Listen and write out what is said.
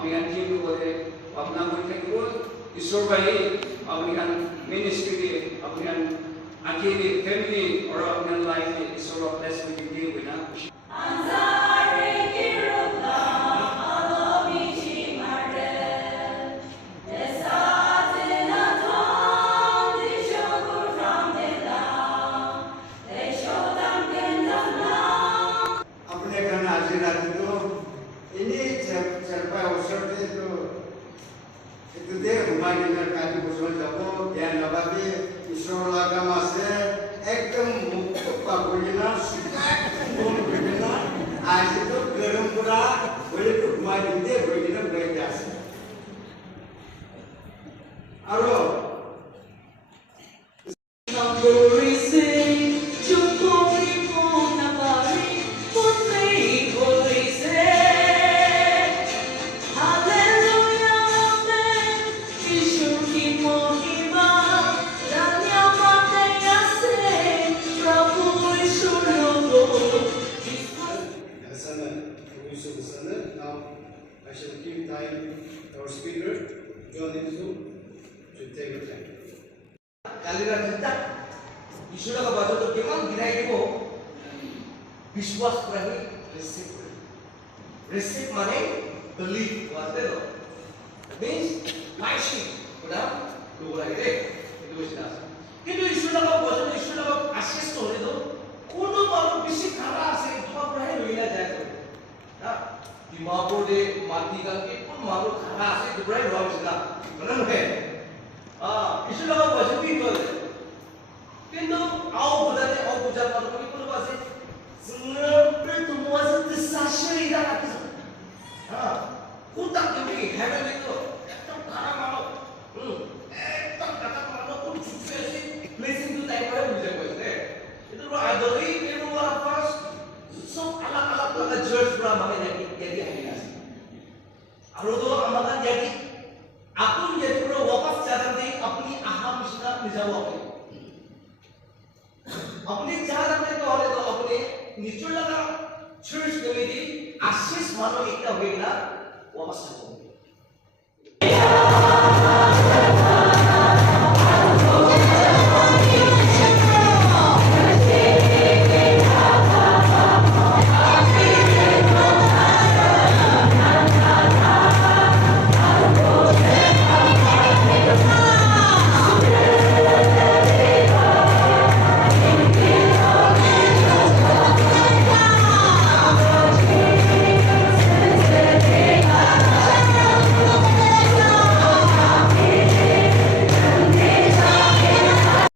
अपनी टीम को बोले अपना बोलते हैं वो ईश्वर भाई अपनी मिनिस्ट्री अपनी अकेले फैमिली और अपनी लाइफ में ईश्वर ब्लेस में दिए हुए ना I shall give time our speaker, John Insu, to take the time. Kaliran kita, isulah kebaca tu kemang kita itu biswas perahi receive mana believe was itu. That means passion, sudah dua lagi deh itu sudah. কিন্তু isulah kebaca tu isulah kebaca asyik tu itu, kono baru bisik kara asyik itu apa perahi luilah jaya. Dimabur de mati kan pun malu khara se dubrai luar bisna benar है isulah apa baju itu किंतु आओ बुलाते आओ पूजा पाठ करी पुरो पासे संगप्रे तुमवासे दिसाशरी दा काती कुता केमी हेवन itu एकदम खरा मानो एकदम कथा मानो कुछ चुपके से blessing to type पर मुझे कोई है itu रो आदरी के रो वाला फर्स्ट सब अलग-अलग वाला जज पूरा माने jadi ahli Arodo amakan jadi aku jadi pro wakas cara deh अपनी aham misna निजावा पे अपने चार अपने तो और तो अपने निचुल लगा चर्च कमेटी आशीष मानो एक का वेगला वापस